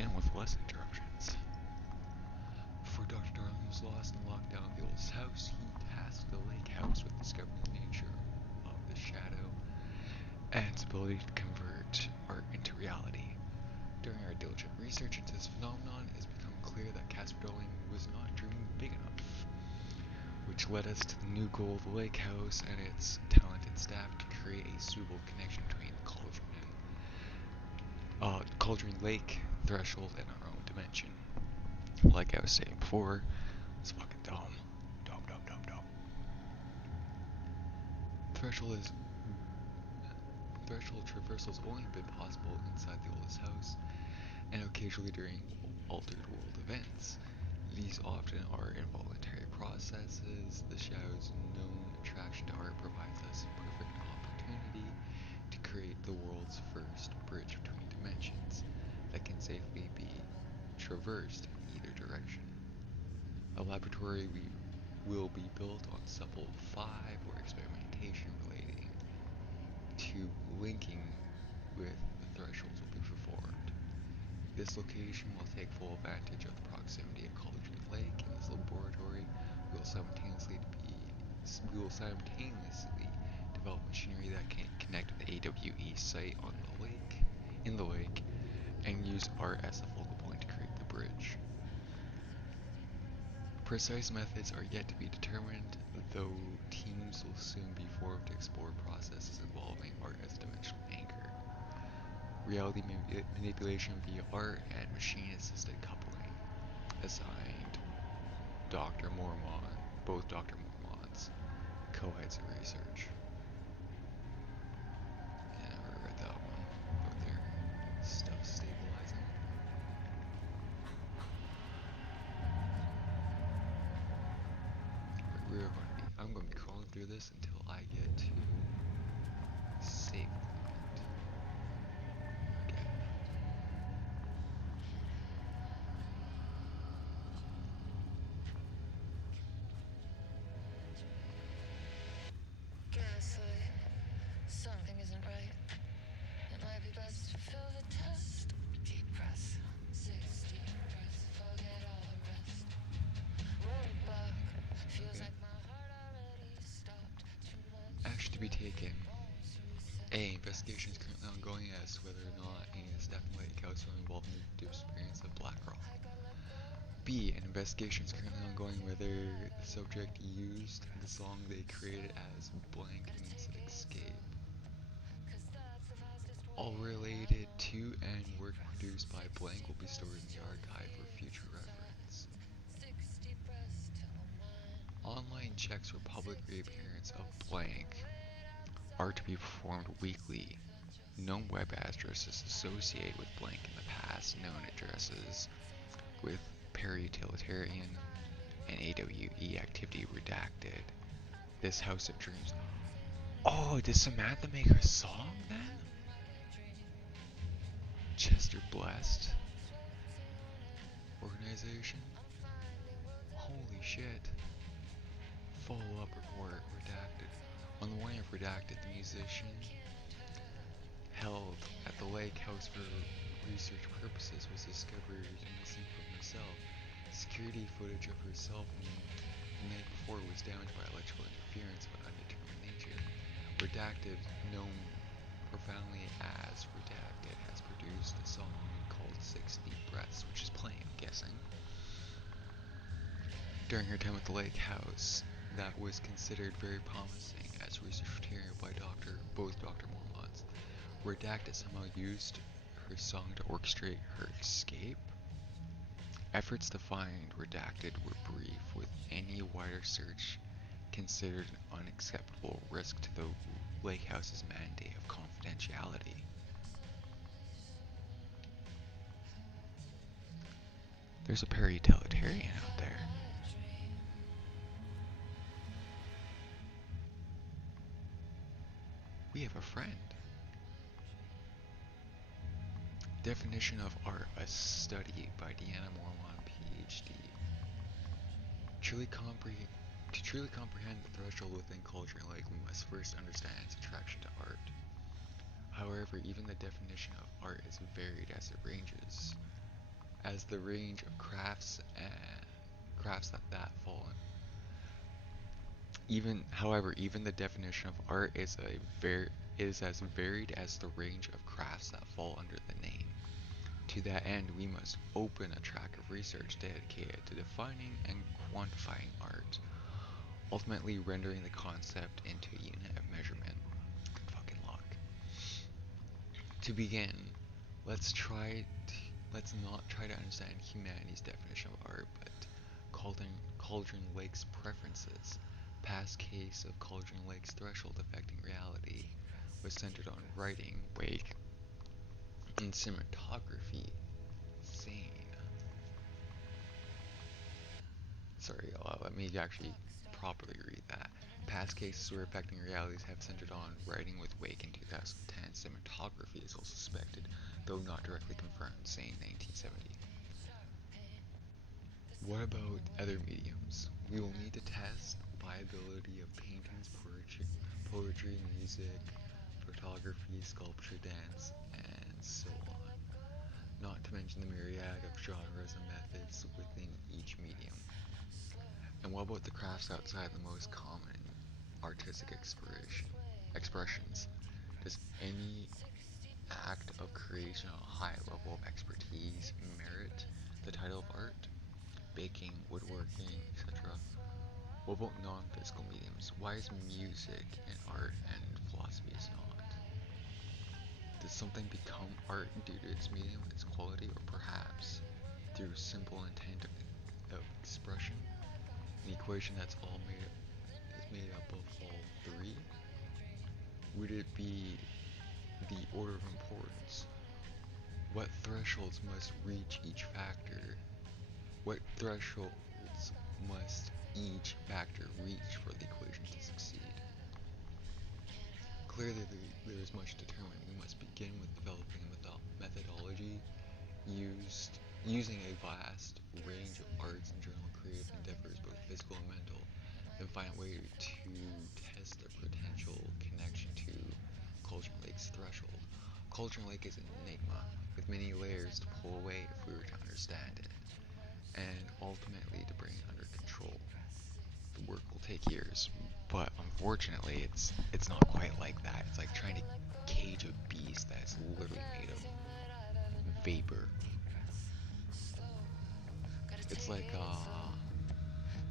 begin with less interruptions. Before Dr. Darling was lost and locked down at the oldest house, he tasked the lake house with discovering the nature of the shadow and its ability to convert art into reality. During our diligent research into this phenomenon, it has become clear that Casper Darling was not dreaming big enough, which led us to the new goal of the lake house and its talented staff to create a suitable connection between the Cauldron Lake threshold and our own dimension. Like I was saying before, it's fucking dumb. Dumb. Threshold traversal has only been possible inside the oldest house, and occasionally during altered world events. These often are involuntary processes. The shadow's known attraction to art provides us a perfect opportunity to create the world's first bridge between dimensions that can safely be traversed in either direction. A laboratory will be built on Supple 5 where experimentation relating to linking with the thresholds will be performed. This location will take full advantage of the proximity of Cauldron Lake. In this laboratory, we will simultaneously develop machinery that can connect with the AWE site in the lake, and use art as the focal point to create the bridge. Precise methods are yet to be determined, though teams will soon be formed to explore processes involving art as a dimensional anchor. Reality manipulation via art and machine-assisted coupling. Assigned Dr. Mormont, both Dr. Mormonts, co-heads of research. I never read that one about their stuff stabilizing. I'm going to be crawling through this until I get to save point. Okay. Gaslight, something isn't right. It might be best to fill the test. Deep breaths, 6 deep breaths, forget all the rest. Roll back, feels like my heart already stopped. Too much Action to be taken. bones to reset. A. Investigation is currently ongoing as to whether or not any of the staff in Lake House are involved in the disappearance of Blackrock. B. An investigation is currently ongoing whether the subject used the song they created as blank means escape. All related to and work produced by blank will be stored in the archive for future reference. Online checks for public reappearance of blank are to be performed weekly. Known web addresses associated with blank in the past, known addresses with Parutilitarian and AWE activity redacted. This House of Dreams. Oh, did Samantha make her song then? Chester Blessed organization. Holy shit. Follow-up report redacted. On the morning of redacted, the musician held at the lake house for research purposes was discovered missing from her cell. Security footage of herself the night before was damaged by electrical interference of an undetermined nature. Redacted, known profoundly as Redacted, has produced a song called 6 Deep Breaths, which is playing, I'm guessing. During her time at the lake house, that was considered very promising as research material by both Dr. Mormonts. Redacted somehow used her song to orchestrate her escape. Efforts to find Redacted were brief, with any wider search considered an unacceptable risk to the lake house's mandate of confidentiality. There's a Parutilitarian out there. We have a friend. Definition of art, a study by Deanna Mormont, PhD. To truly comprehend the threshold within Cauldron Lake, we must first understand its attraction to art. However, even the definition of art is varied as it ranges. as the range of crafts that fall even the definition of art is as varied as the range of crafts that fall under the name. To that end, we must open a track of research dedicated to defining and quantifying art, ultimately rendering the concept into a unit of measurement. Good fucking luck. To begin, let's try let's not try to understand humanity's definition of art, but Cauldron Lake's preferences. Past case of Cauldron Lake's threshold affecting reality was centered on writing, wake, and cinematography. Insane. Sorry, let me actually properly read that. Past cases where affecting realities have centered on writing with Wake in 2010. Cinematography is also suspected, though not directly confirmed, saying 1970. What about other mediums? We will need to test viability of paintings, poetry, music, photography, sculpture, dance, and so on. Not to mention the myriad of genres and methods within each medium. And what about the crafts outside the most common artistic expressions? Does any act of creation at a high level of expertise merit the title of art? Baking, woodworking, etc. What about non-physical mediums? Why is music an art and philosophy is not? Does something become art due to its medium, its quality, or perhaps through simple intent of expression? An equation that's is made up of all three? Would it be the order of importance? What thresholds must reach each factor? What thresholds must each factor reach for the equation to succeed? Clearly, there is much to determine. We must begin with developing a methodology using a vast range of arts and general creative endeavors, both physical and mental, then find a way to test their potential connection to Cauldron Lake's threshold. Cauldron Lake is an enigma, with many layers to pull away if we were to understand it, and ultimately to bring it under control. The work will take years, but unfortunately, it's not quite like that. It's like trying to cage a beast that's literally made of vapor. It's like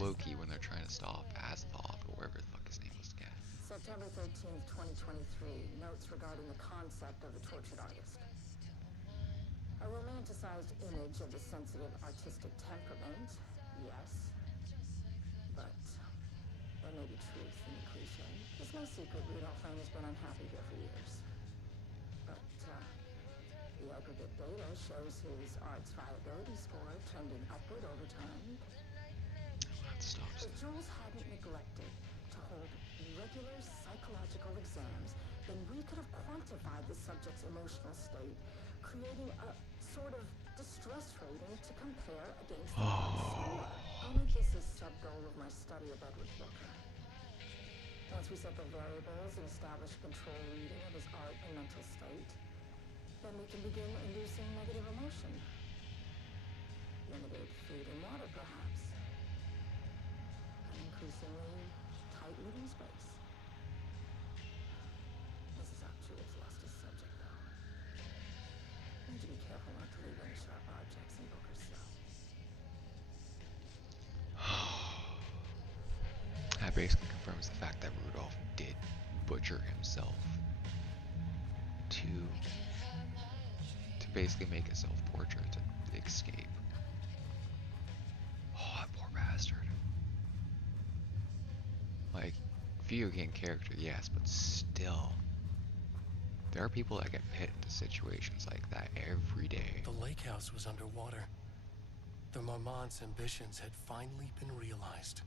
Loki when they're trying to stop Azeroth or whatever the fuck his name was again. September 13th, 2023. Notes regarding the concept of the tortured artist. A romanticized image of the sensitive artistic temperament, yes. But there may be truth in the cliche. It's no secret Rudolph Lane has been unhappy here for years. But the aggregate data shows his art's viability score trending upward over time. That stops. If Jules hadn't neglected to hold regular psychological exams, then we could have quantified the subject's emotional state, creating a sort of distress rating to compare against the art's score. I'll make this a sub-goal of my study of Edward Booker. Once we set the variables and establish control reading of his art and mental state, then we can begin inducing negative emotion. Limited food and water, perhaps. An increasingly tight living space. Mrs. Uptree has lost his subject, though. Need to be careful not to leave any sharp objects in Booker's cell. That basically confirms the fact that Rudolph did butcher himself to basically make a self-portrait to escape. Oh, that poor bastard. Like, video game character, yes, but still. There are people that get put into situations like that every day. The lake house was underwater. The Marmont's ambitions had finally been realized.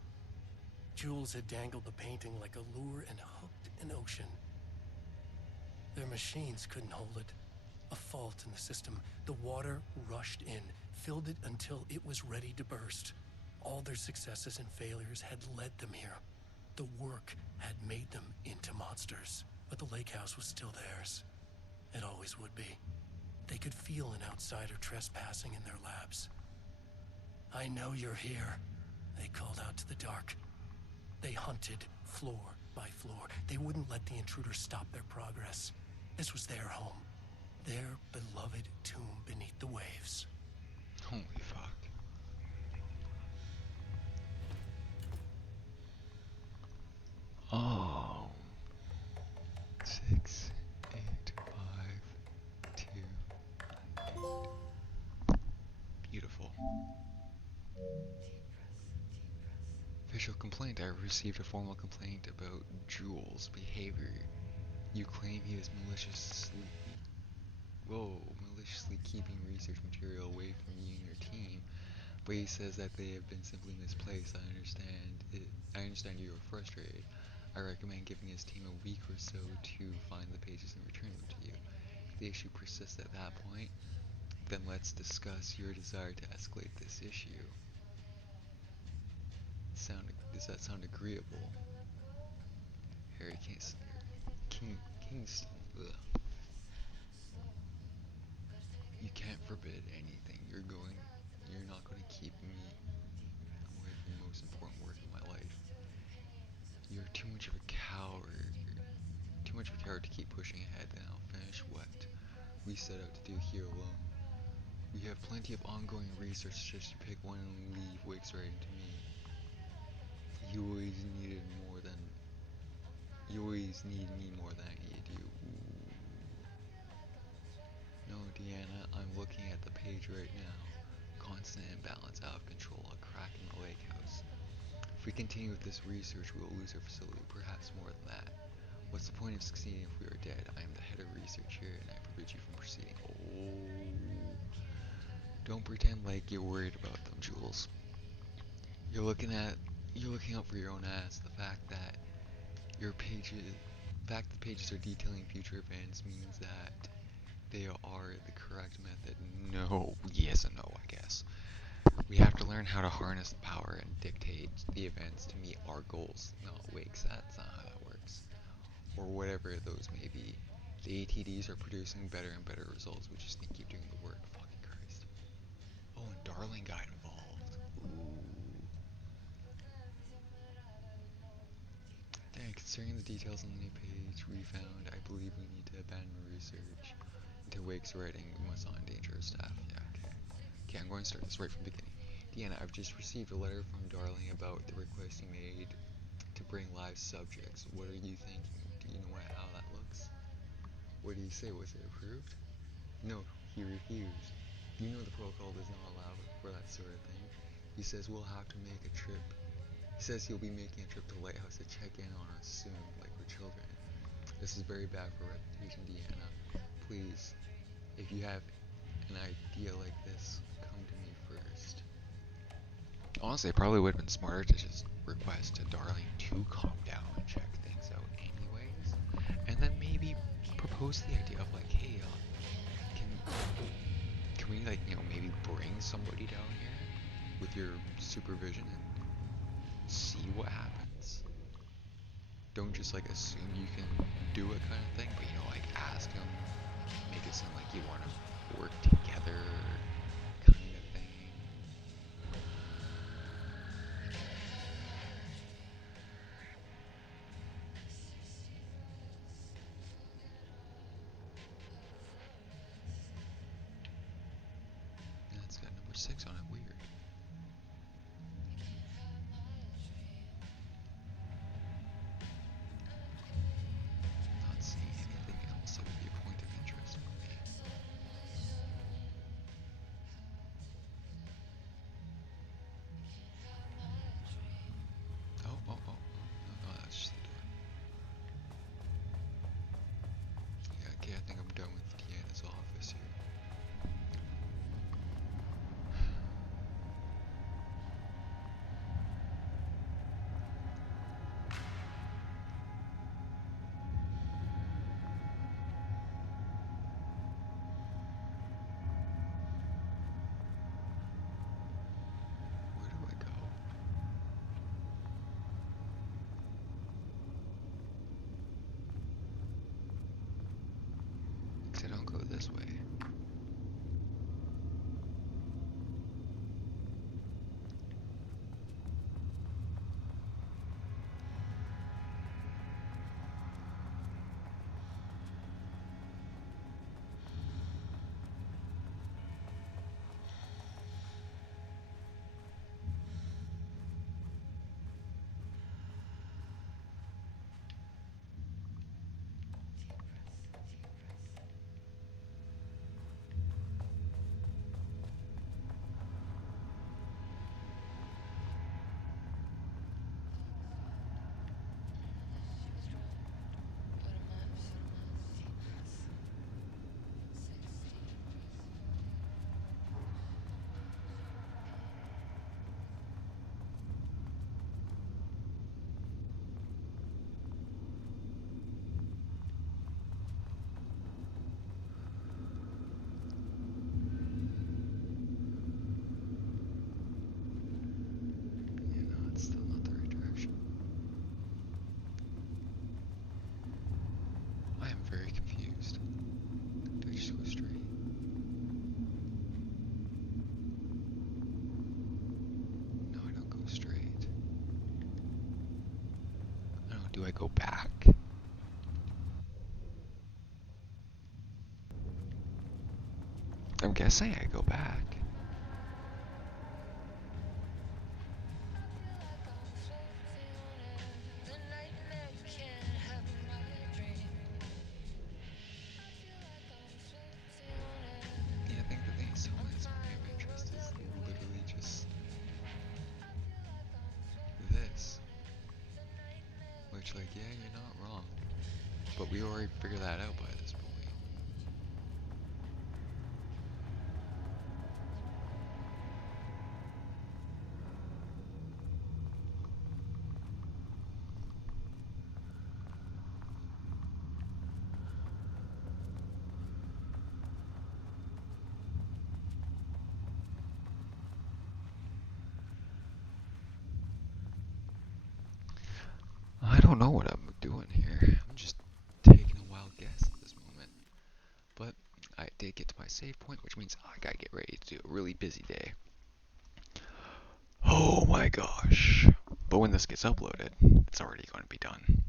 Jules had dangled the painting like a lure and hooked an ocean. Their machines couldn't hold it. A fault in the system. The water rushed in, filled it until it was ready to burst. All their successes and failures had led them here. The work had made them into monsters. But the lake house was still theirs. It always would be. They could feel an outsider trespassing in their labs. "I know you're here," they called out to the dark. They hunted floor by floor. They wouldn't let the intruders stop their progress. This was their home, their beloved tomb beneath the waves. Holy fuck. Oh. 6, 8, 5, 2, 8. Beautiful. Official complaint. I received a formal complaint about Jules' behavior. You claim he is maliciously keeping research material away from you and your team, but he says that they have been simply misplaced. I understand you are frustrated. I recommend giving his team a week or so to find the pages and return them to you. If the issue persists at that point, then let's discuss your desire to escalate this issue. Does that sound agreeable? Harry Kingston. Ugh. You can't forbid anything. You're not going to keep me away from the most important work in my life. You're too much of a coward. Too much of a coward to keep pushing ahead. Then I'll finish what we set out to do here alone. We have plenty of ongoing research just to pick one and leave Wake's writing to me. You always need me more than I need you. Ooh. No, Deanna, I'm looking at the page right now. Constant imbalance, out of control, a crack in the lake house. If we continue with this research, we will lose our facility, perhaps more than that. What's the point of succeeding if we are dead? I am the head of research here, and I forbid you from proceeding. Oh. Don't pretend like you're worried about them, Jules. You're looking out for your own ass. The fact that the pages are detailing future events means that they are the correct method. No, yes and no, I guess. We have to learn how to harness the power and dictate the events to meet our goals. No, Wakes, that's not how that works. Or whatever those may be. The ATDs are producing better and better results. We just need to keep doing the work. Fucking Christ. Oh, and Darling got involved. Ooh. Then, concerning the details on the new page we found, I believe we need to abandon research until Wake's writing. We must not endanger our staff. Yeah, okay. Okay, I'm going to start this right from the beginning. Deanna, I've just received a letter from Darling about the request he made to bring live subjects. What are you thinking? Do you know how that looks? What did he say? Was it approved? No, he refused. You know the protocol does not allow for that sort of thing. He says we'll have to make a trip. He says he'll be making a trip to the lighthouse to check in on us soon, like we're children. This is very bad for our reputation, Deanna. Please, if you have an idea like this, come to me first. Honestly, it probably would have been smarter to just request to Darling to calm down and check things out anyways. And then maybe propose the idea of like, hey, can we like, maybe bring somebody down here with your supervision and see what happens? Don't just like assume you can do it kind of thing, but like ask them, make it sound like you want to work together kind of thing. And that's got number 6 on it, weird. Not seeing anything else that would be a point of interest for me. Oh, no, that's just the door. Yeah, okay, I think I'm done with Deanna's office here. I'm guessing I go back. Yeah, I think the thing is telling this point of interest is literally just this. Which, like, yeah, you're not wrong. But we already figured that out by this point. I don't know what I'm doing here. I'm just taking a wild guess at this moment. But I did get to my save point, which means I gotta get ready to do a really busy day. Oh my gosh. But when this gets uploaded, it's already going to be done.